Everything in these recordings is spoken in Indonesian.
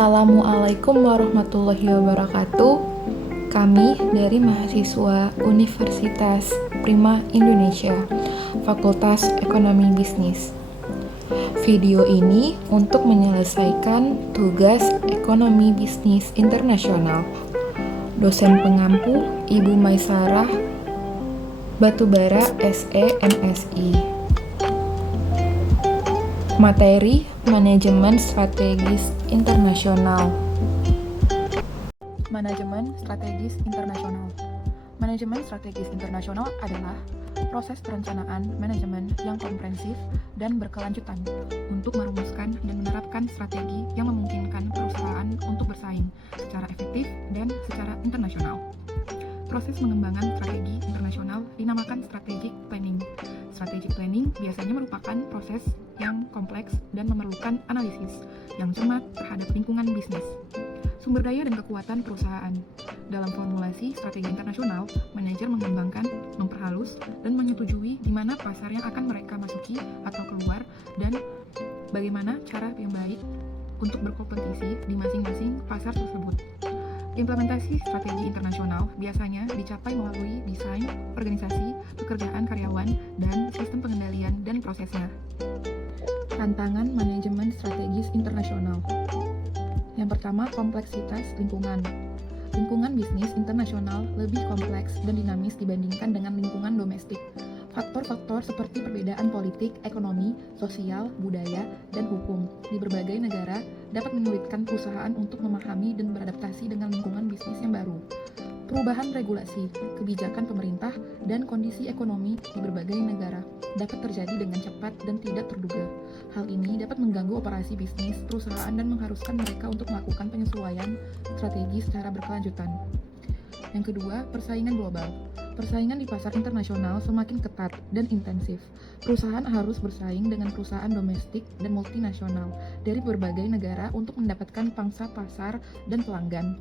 Assalamualaikum warahmatullahi wabarakatuh. Kami dari mahasiswa Universitas Prima Indonesia, Fakultas Ekonomi Bisnis. Video ini untuk menyelesaikan tugas Ekonomi Bisnis Internasional. Dosen pengampu Ibu Maisarah Batubara SE MSI. Materi Manajemen Strategis Internasional. Manajemen Strategis Internasional. Manajemen strategis internasional adalah proses perencanaan manajemen yang komprehensif dan berkelanjutan untuk merumuskan dan menerapkan strategi yang memungkinkan perusahaan untuk bersaing secara efektif dan secara internasional. Proses pengembangan strategi internasional dinamakan strategic planning. Strategic planning biasanya merupakan proses yang kompleks dan memerlukan analisis yang cermat terhadap lingkungan bisnis, sumber daya dan kekuatan perusahaan. Dalam formulasi strategi internasional, manajer mengembangkan, memperhalus, dan menyetujui di mana pasar yang akan mereka masuki atau keluar dan bagaimana cara yang baik untuk berkompetisi di masing-masing pasar tersebut. Implementasi strategi internasional biasanya dicapai melalui desain, organisasi, pekerjaan karyawan, dan sistem pengendalian dan prosesnya. Tantangan manajemen strategis internasional. Yang pertama, kompleksitas lingkungan. Lingkungan bisnis internasional lebih kompleks dan dinamis dibandingkan dengan lingkungan domestik. Faktor-faktor seperti perbedaan politik, ekonomi, sosial, budaya, dan hukum di berbagai negara dapat menyulitkan perusahaan untuk memahami dan beradaptasi dengan lingkungan bisnis yang baru. Perubahan regulasi, kebijakan pemerintah, dan kondisi ekonomi di berbagai negara dapat terjadi dengan cepat dan tidak terduga. Hal ini dapat mengganggu operasi bisnis perusahaan dan mengharuskan mereka untuk melakukan penyesuaian strategi secara berkelanjutan. Yang kedua, persaingan global. Persaingan di pasar internasional semakin ketat dan intensif. Perusahaan harus bersaing dengan perusahaan domestik dan multinasional dari berbagai negara untuk mendapatkan pangsa pasar dan pelanggan.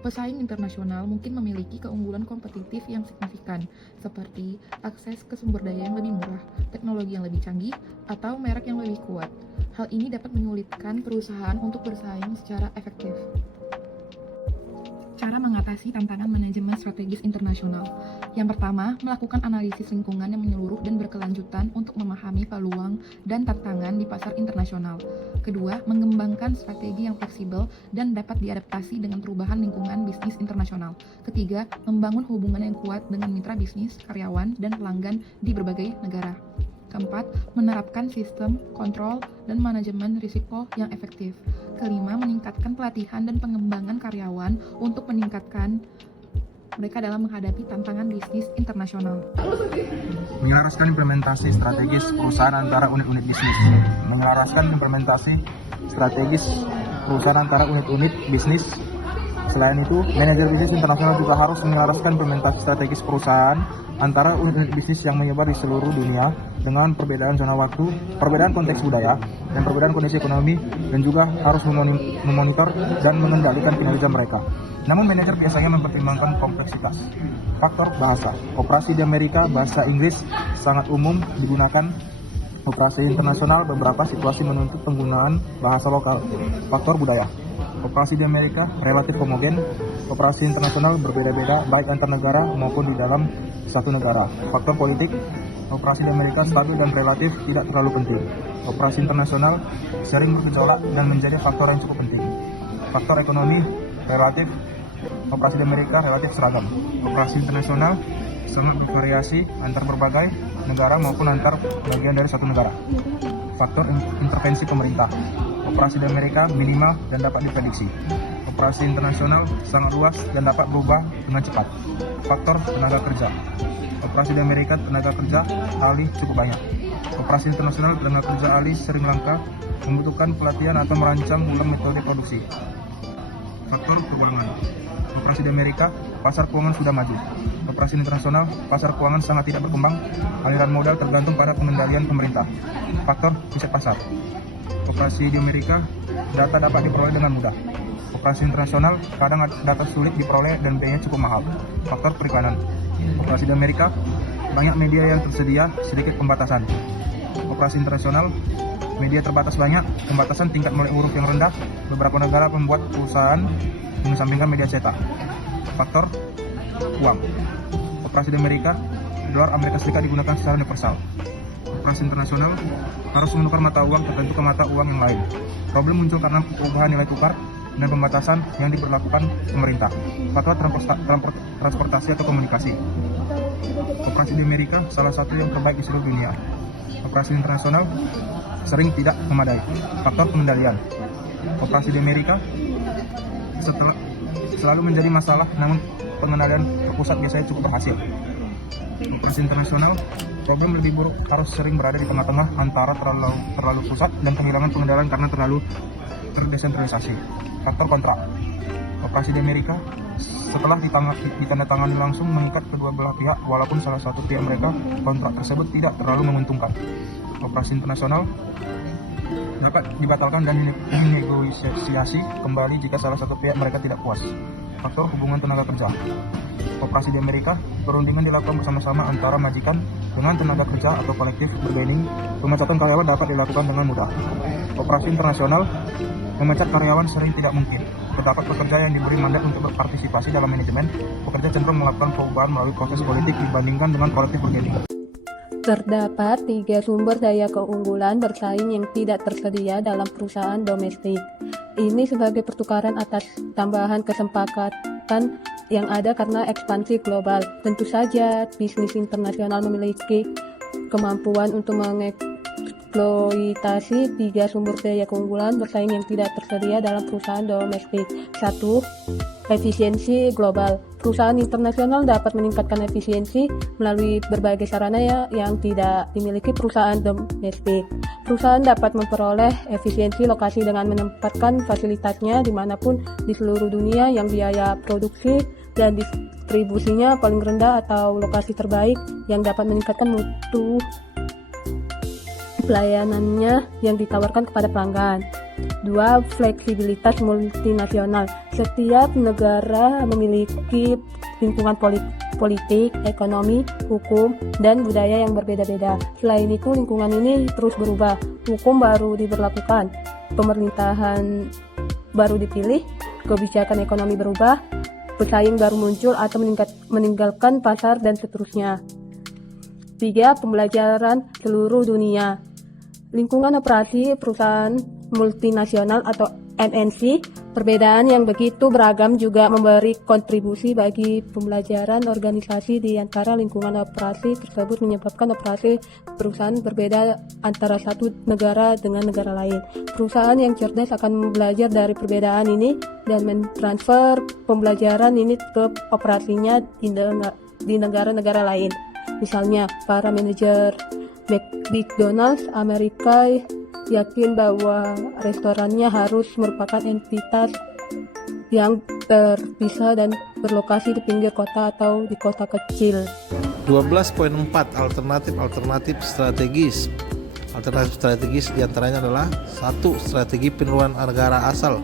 Pesaing internasional mungkin memiliki keunggulan kompetitif yang signifikan, seperti akses ke sumber daya yang lebih murah, teknologi yang lebih canggih, atau merek yang lebih kuat. Hal ini dapat menyulitkan perusahaan untuk bersaing secara efektif. Cara mengatasi tantangan manajemen strategis internasional. Yang pertama, melakukan analisis lingkungan yang menyeluruh dan berkelanjutan untuk memahami peluang dan tantangan di pasar internasional. Kedua, mengembangkan strategi yang fleksibel dan dapat diadaptasi dengan perubahan lingkungan bisnis internasional. Ketiga, membangun hubungan yang kuat dengan mitra bisnis, karyawan, dan pelanggan di berbagai negara. Keempat, menerapkan sistem kontrol dan manajemen risiko yang efektif. Kelima, meningkatkan pelatihan dan pengembangan karyawan untuk meningkatkan mereka dalam menghadapi tantangan bisnis internasional. Menyelaraskan implementasi strategis perusahaan antara unit-unit bisnis. Menyelaraskan implementasi strategis perusahaan antara unit-unit bisnis. Selain itu, manajer bisnis internasional juga harus menyelaraskan implementasi strategis perusahaan antara unit-unit bisnis yang menyebar di seluruh dunia dengan perbedaan zona waktu, perbedaan konteks budaya, dan perbedaan kondisi ekonomi, dan juga harus memonitor dan mengendalikan kinerja mereka. Namun manajer biasanya mempertimbangkan kompleksitas. Faktor bahasa. Operasi di Amerika, bahasa Inggris sangat umum digunakan. Operasi internasional, beberapa situasi menuntut penggunaan bahasa lokal. Faktor budaya. Operasi di Amerika relatif homogen, operasi internasional berbeda-beda baik antar negara maupun di dalam satu negara. Faktor politik, operasi di Amerika stabil dan relatif tidak terlalu penting. Operasi internasional sering bergejolak dan menjadi faktor yang cukup penting. Faktor ekonomi relatif, operasi di Amerika relatif seragam. Operasi internasional sangat bervariasi antar berbagai negara maupun antar bagian dari satu negara. Faktor intervensi pemerintah. Operasi di Amerika minimal dan dapat diprediksi. Operasi internasional sangat luas dan dapat berubah dengan cepat. Faktor tenaga kerja. Operasi di Amerika tenaga kerja ahli cukup banyak. Operasi internasional tenaga kerja ahli sering langka, membutuhkan pelatihan atau merancang ulang metode produksi. Faktor keuangan. Operasi di Amerika, pasar keuangan sudah maju. Operasi internasional, pasar keuangan sangat tidak berkembang, aliran modal tergantung pada pengendalian pemerintah. Faktor riset pasar. Operasi di Amerika, data dapat diperoleh dengan mudah. Operasi internasional, kadang data sulit diperoleh dan biayanya cukup mahal. Faktor periklanan. Operasi di Amerika, banyak media yang tersedia, sedikit pembatasan. Operasi internasional, Media terbatas banyak, pembatasan tingkat melek huruf yang rendah, beberapa negara membuat perusahaan mengesampingkan media cetak. Faktor uang. Operasi di Amerika, dolar Amerika Serikat digunakan secara universal. Operasi internasional harus menukar mata uang tertentu ke mata uang yang lain. Problem muncul karena perubahan nilai tukar dan pembatasan yang diberlakukan pemerintah. Faktor transportasi atau komunikasi. Operasi di Amerika salah satu yang terbaik di seluruh dunia. Operasi internasional sering tidak memadai. Faktor pengendalian. Operasi di Amerika selalu menjadi masalah, namun pengendalian pusat biasanya cukup berhasil. Operasi internasional, problem lebih buruk harus sering berada di tengah-tengah antara terlalu pusat dan kehilangan pengendalian karena terlalu terdesentralisasi. Faktor kontrak. Operasi di Amerika setelah ditandatangani langsung mengikat kedua belah pihak, walaupun salah satu pihak mereka kontrak tersebut tidak terlalu menguntungkan. Operasi internasional dapat dibatalkan dan dinegosiasi kembali jika salah satu pihak mereka tidak puas. Faktor hubungan tenaga kerja. Operasi di Amerika, perundingan dilakukan bersama-sama antara majikan dengan tenaga kerja atau kolektif bargaining. Pemecatan karyawan dapat dilakukan dengan mudah. Operasi internasional, memecat karyawan sering tidak mungkin. Terdapat pekerja yang diberi mandat untuk berpartisipasi dalam manajemen. Pekerja cenderung melakukan perubahan melalui proses politik dibandingkan dengan kolektif bargaining. Terdapat 3 sumber daya keunggulan bersaing yang tidak tersedia dalam perusahaan domestik. Ini sebagai pertukaran atas tambahan kesepakatan yang ada karena ekspansi global. Tentu saja, bisnis internasional memiliki kemampuan untuk mengeksploitasi 3 sumber daya keunggulan bersaing yang tidak tersedia dalam perusahaan domestik. 1. Efisiensi global. Perusahaan internasional dapat meningkatkan efisiensi melalui berbagai sarana yang tidak dimiliki perusahaan domestik. Perusahaan dapat memperoleh efisiensi lokasi dengan menempatkan fasilitasnya dimanapun di seluruh dunia yang biaya produksi dan distribusinya paling rendah atau lokasi terbaik yang dapat meningkatkan mutu pelayanannya yang ditawarkan kepada pelanggan. 2. Fleksibilitas multinasional. Setiap negara memiliki lingkungan politik, ekonomi, hukum, dan budaya yang berbeda-beda. Selain itu, lingkungan ini terus berubah. Hukum baru diberlakukan, pemerintahan baru dipilih, kebijakan ekonomi berubah, pesaing baru muncul atau meninggalkan pasar, dan seterusnya. 3. Pembelajaran seluruh dunia. Lingkungan operasi perusahaan multinasional atau MNC, perbedaan yang begitu beragam juga memberi kontribusi bagi pembelajaran organisasi di antara lingkungan operasi tersebut, menyebabkan operasi perusahaan berbeda antara satu negara dengan negara lain. Perusahaan yang cerdas akan belajar dari perbedaan ini dan mentransfer pembelajaran ini ke operasinya di negara-negara lain. Misalnya, para manajer McDonald's Amerika yakin bahwa restorannya harus merupakan entitas yang terpisah dan berlokasi di pinggir kota atau di kota kecil. 12.4 Alternatif strategis. Alternatif strategis diantaranya adalah 1. Strategi penurunan negara asal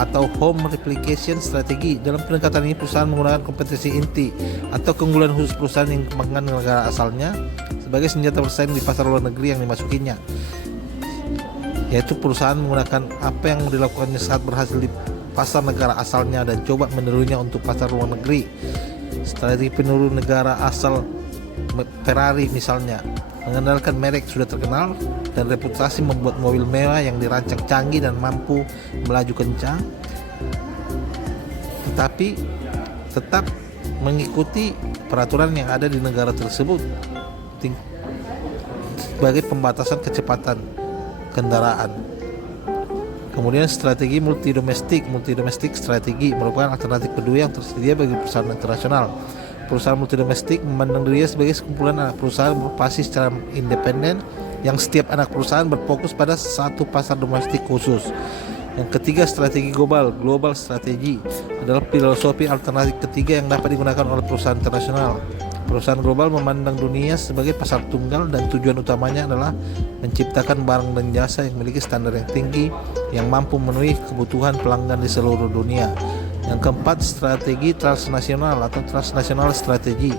atau home replication strategi. Dalam pendekatan ini, perusahaan menggunakan kompetensi inti atau keunggulan khusus perusahaan yang dikembangkan negara asalnya sebagai senjata bersaing di pasar luar negeri yang dimasukinya, yaitu perusahaan menggunakan apa yang dilakukannya saat berhasil di pasar negara asalnya dan coba menirunya untuk pasar luar negeri. Strategi penurun negara asal Ferrari misalnya, mengandalkan merek sudah terkenal dan reputasi membuat mobil mewah yang dirancang canggih dan mampu melaju kencang, tetapi tetap mengikuti peraturan yang ada di negara tersebut sebagai pembatasan kecepatan kendaraan. Kemudian strategi multidomestik strategi merupakan alternatif kedua yang tersedia bagi perusahaan internasional. Perusahaan multidomestik memandang dirinya sebagai sekumpulan anak perusahaan beroperasi secara independen yang setiap anak perusahaan berfokus pada satu pasar domestik khusus. Yang ketiga, strategi global strategi adalah filosofi alternatif ketiga yang dapat digunakan oleh perusahaan internasional. Perusahaan global memandang dunia sebagai pasar tunggal dan tujuan utamanya adalah menciptakan barang dan jasa yang memiliki standar yang tinggi yang mampu memenuhi kebutuhan pelanggan di seluruh dunia. Yang keempat, strategi transnasional atau transnasional strategi.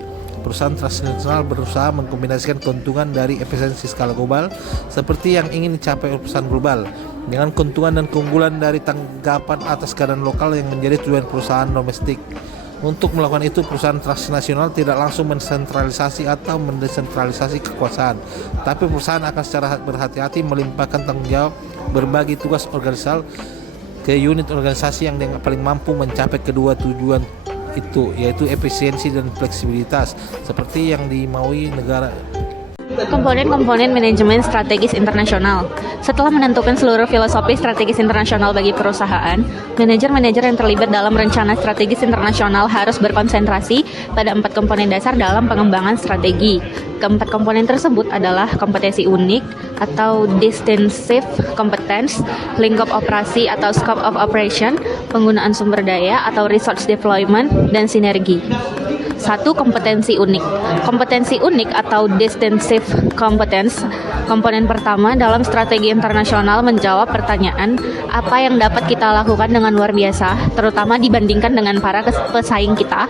Perusahaan transnasional berusaha mengkombinasikan keuntungan dari efisiensi skala global seperti yang ingin dicapai oleh perusahaan global dengan keuntungan dan keunggulan dari tanggapan atas keadaan lokal yang menjadi tujuan perusahaan domestik. Untuk melakukan itu, perusahaan transnasional tidak langsung mensentralisasi atau mendesentralisasi kekuasaan, tapi perusahaan akan secara berhati-hati melimpahkan tanggung jawab berbagi tugas organisasi ke unit organisasi yang dianggap paling mampu mencapai kedua tujuan itu, yaitu efisiensi dan fleksibilitas, seperti yang dimaui negara. Komponen-komponen manajemen strategis internasional. Setelah menentukan seluruh filosofi strategis internasional bagi perusahaan, manajer-manajer yang terlibat dalam rencana strategis internasional harus berkonsentrasi pada 4 komponen dasar dalam pengembangan strategi. Keempat komponen tersebut adalah kompetensi unik atau distinctive competence, lingkup operasi atau scope of operation, penggunaan sumber daya atau resource deployment, dan sinergi. 1. Kompetensi unik. Kompetensi unik atau distinctive competence, komponen pertama dalam strategi internasional menjawab pertanyaan apa yang dapat kita lakukan dengan luar biasa, terutama dibandingkan dengan para pesaing kita.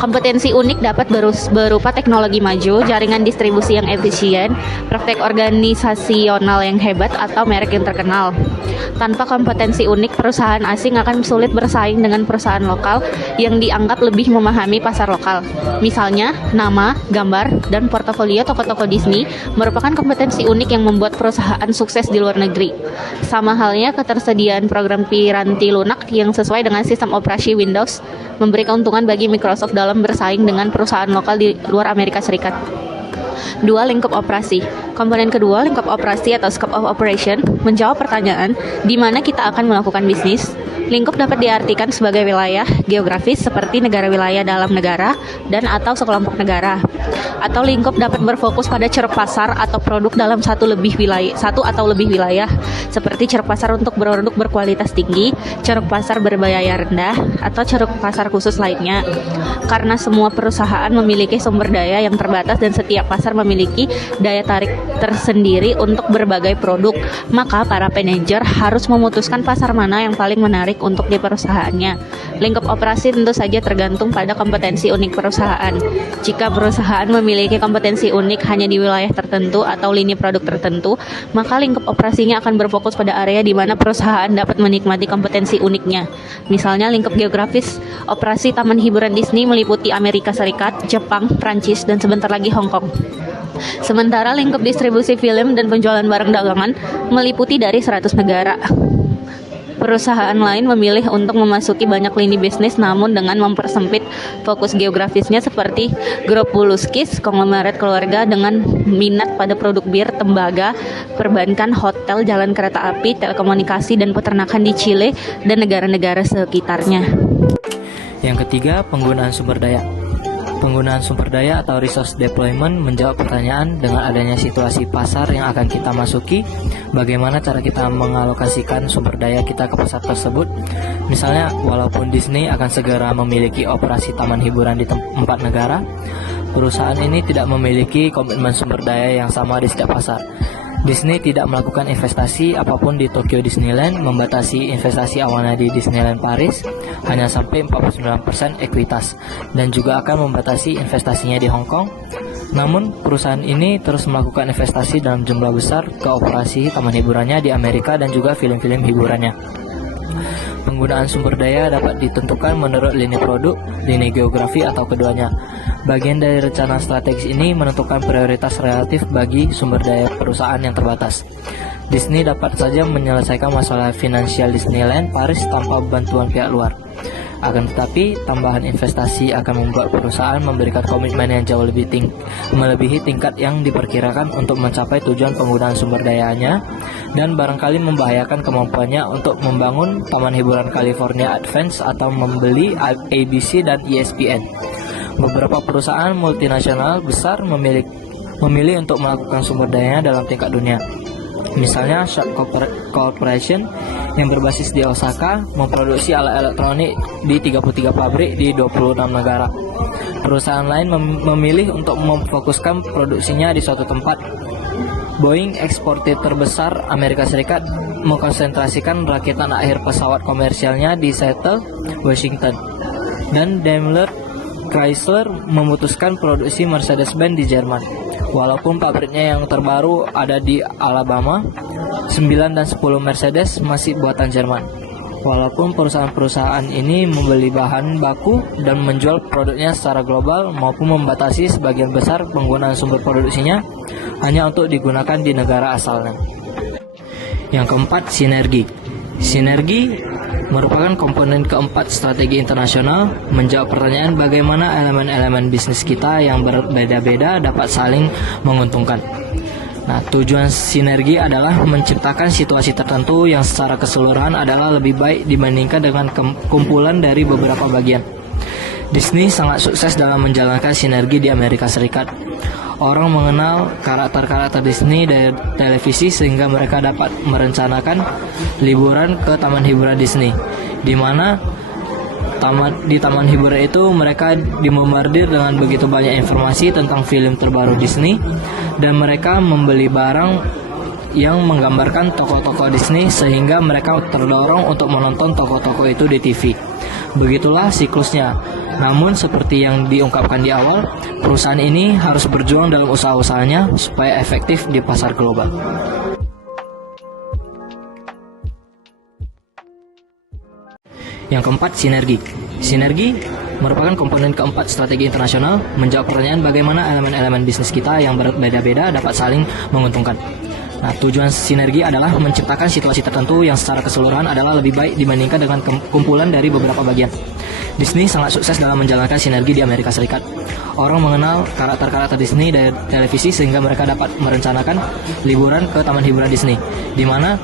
Kompetensi unik dapat berupa teknologi maju, jaringan distribusi yang efisien, praktek organisasional yang hebat, atau merek yang terkenal. Tanpa kompetensi unik, perusahaan asing akan sulit bersaing dengan perusahaan lokal yang dianggap lebih memahami pasar lokal. Misalnya, nama, gambar, dan portofolio tokoh-tokoh Disney merupakan kompetensi unik yang membuat perusahaan sukses di luar negeri. Sama halnya ketersediaan program piranti lunak yang sesuai dengan sistem operasi Windows memberi keuntungan bagi Microsoft dalam bersaing dengan perusahaan lokal di luar Amerika Serikat. 2. Lingkup operasi. Komponen kedua, lingkup operasi atau scope of operation, menjawab pertanyaan di mana kita akan melakukan bisnis. Lingkup dapat diartikan sebagai wilayah geografis seperti negara wilayah dalam negara dan atau sekelompok negara. Atau lingkup dapat berfokus pada ceruk pasar atau produk dalam satu atau lebih wilayah, seperti ceruk pasar untuk produk berkualitas tinggi, ceruk pasar berbiaya rendah, atau ceruk pasar khusus lainnya. Karena semua perusahaan memiliki sumber daya yang terbatas dan setiap pasar memiliki daya tarik tersendiri untuk berbagai produk, maka para manajer harus memutuskan pasar mana yang paling menarik untuk di perusahaannya. Lingkup operasi tentu saja tergantung pada kompetensi unik perusahaan. Jika perusahaan memiliki kompetensi unik hanya di wilayah tertentu atau lini produk tertentu, maka lingkup operasinya akan berfokus pada area di mana perusahaan dapat menikmati kompetensi uniknya. Misalnya lingkup geografis operasi taman hiburan Disney meliputi Amerika Serikat, Jepang, Prancis, dan sebentar lagi Hong Kong. Sementara lingkup distribusi film dan penjualan barang dagangan meliputi dari 100 negara. Perusahaan lain memilih untuk memasuki banyak lini bisnis namun dengan mempersempit fokus geografisnya seperti Grup Buluskis, konglomerat keluarga dengan minat pada produk bir, tembaga, perbankan, hotel, jalan kereta api, telekomunikasi, dan peternakan di Chile dan negara-negara sekitarnya. Yang ketiga, penggunaan sumber daya. Penggunaan sumber daya atau resource deployment menjawab pertanyaan dengan adanya situasi pasar yang akan kita masuki, bagaimana cara kita mengalokasikan sumber daya kita ke pasar tersebut. Misalnya, walaupun Disney akan segera memiliki operasi taman hiburan di 4 negara, perusahaan ini tidak memiliki komitmen sumber daya yang sama di setiap pasar. Disney tidak melakukan investasi apapun di Tokyo Disneyland, membatasi investasi awalnya di Disneyland Paris hanya sampai 49% ekuitas, dan juga akan membatasi investasinya di Hong Kong. Namun, perusahaan ini terus melakukan investasi dalam jumlah besar ke operasi taman hiburannya di Amerika dan juga film-film hiburannya. Penggunaan sumber daya dapat ditentukan menurut lini produk, lini geografi, atau keduanya. Bagian dari rencana strategis ini menentukan prioritas relatif bagi sumber daya perusahaan yang terbatas. Disney dapat saja menyelesaikan masalah finansial Disneyland Paris tanpa bantuan pihak luar. Akan tetapi, tambahan investasi akan membuat perusahaan memberikan komitmen yang jauh melebihi tingkat yang diperkirakan untuk mencapai tujuan penggunaan sumber dayanya, dan barangkali membahayakan kemampuannya untuk membangun Taman Hiburan California Advance atau membeli ABC dan ESPN. Beberapa perusahaan multinasional besar memilih untuk melakukan sumber dayanya dalam tingkat dunia. Misalnya Sharp Corporation yang berbasis di Osaka memproduksi alat elektronik di 33 pabrik di 26 negara. Perusahaan lain memilih untuk memfokuskan produksinya di suatu tempat. Boeing, eksportir terbesar Amerika Serikat, mengkonsentrasikan rakitan akhir pesawat komersialnya di Seattle, Washington. Dan Daimler Chrysler memutuskan produksi Mercedes-Benz di Jerman. Walaupun pabriknya yang terbaru ada di Alabama, 9 dan 10 Mercedes masih buatan Jerman. Walaupun perusahaan-perusahaan ini membeli bahan baku dan menjual produknya secara global maupun membatasi sebagian besar penggunaan sumber produksinya hanya untuk digunakan di negara asalnya. Yang keempat, sinergi. Sinergi merupakan komponen keempat strategi internasional, menjawab pertanyaan bagaimana elemen-elemen bisnis kita yang berbeda-beda dapat saling menguntungkan. Nah, tujuan sinergi adalah menciptakan situasi tertentu yang secara keseluruhan adalah lebih baik dibandingkan dengan kumpulan dari beberapa bagian. Disney sangat sukses dalam menjalankan sinergi di Amerika Serikat. Orang mengenal karakter-karakter Disney dari televisi sehingga mereka dapat merencanakan liburan ke taman hiburan Disney, di mana di taman hiburan itu mereka dibombardir dengan begitu banyak informasi tentang film terbaru Disney, dan mereka membeli barang yang menggambarkan tokoh-tokoh Disney sehingga mereka terdorong untuk menonton tokoh-tokoh itu di TV. Begitulah siklusnya. Namun seperti yang diungkapkan di awal, perusahaan ini harus berjuang dalam usaha-usahanya supaya efektif di pasar global. Yang keempat, sinergi. Sinergi merupakan komponen keempat strategi internasional, menjawab pertanyaan bagaimana elemen-elemen bisnis kita yang berbeda-beda dapat saling menguntungkan. Nah, tujuan sinergi adalah menciptakan situasi tertentu yang secara keseluruhan adalah lebih baik dibandingkan dengan kumpulan dari beberapa bagian. Disney sangat sukses dalam menjalankan sinergi di Amerika Serikat. Orang mengenal karakter-karakter Disney dari televisi sehingga mereka dapat merencanakan liburan ke taman hiburan Disney, di mana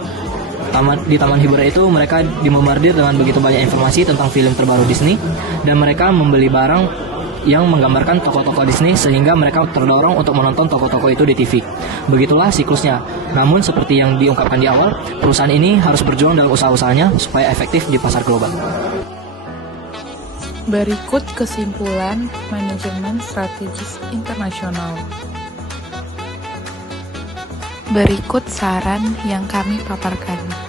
di taman hiburan itu mereka dibombardir dengan begitu banyak informasi tentang film terbaru Disney, dan mereka membeli barang yang menggambarkan tokoh-tokoh Disney sehingga mereka terdorong untuk menonton tokoh-tokoh itu di TV. Begitulah siklusnya. Namun seperti yang diungkapkan di awal, perusahaan ini harus berjuang dalam usaha-usahanya supaya efektif di pasar global. Berikut kesimpulan manajemen strategis internasional. Berikut saran yang kami paparkan.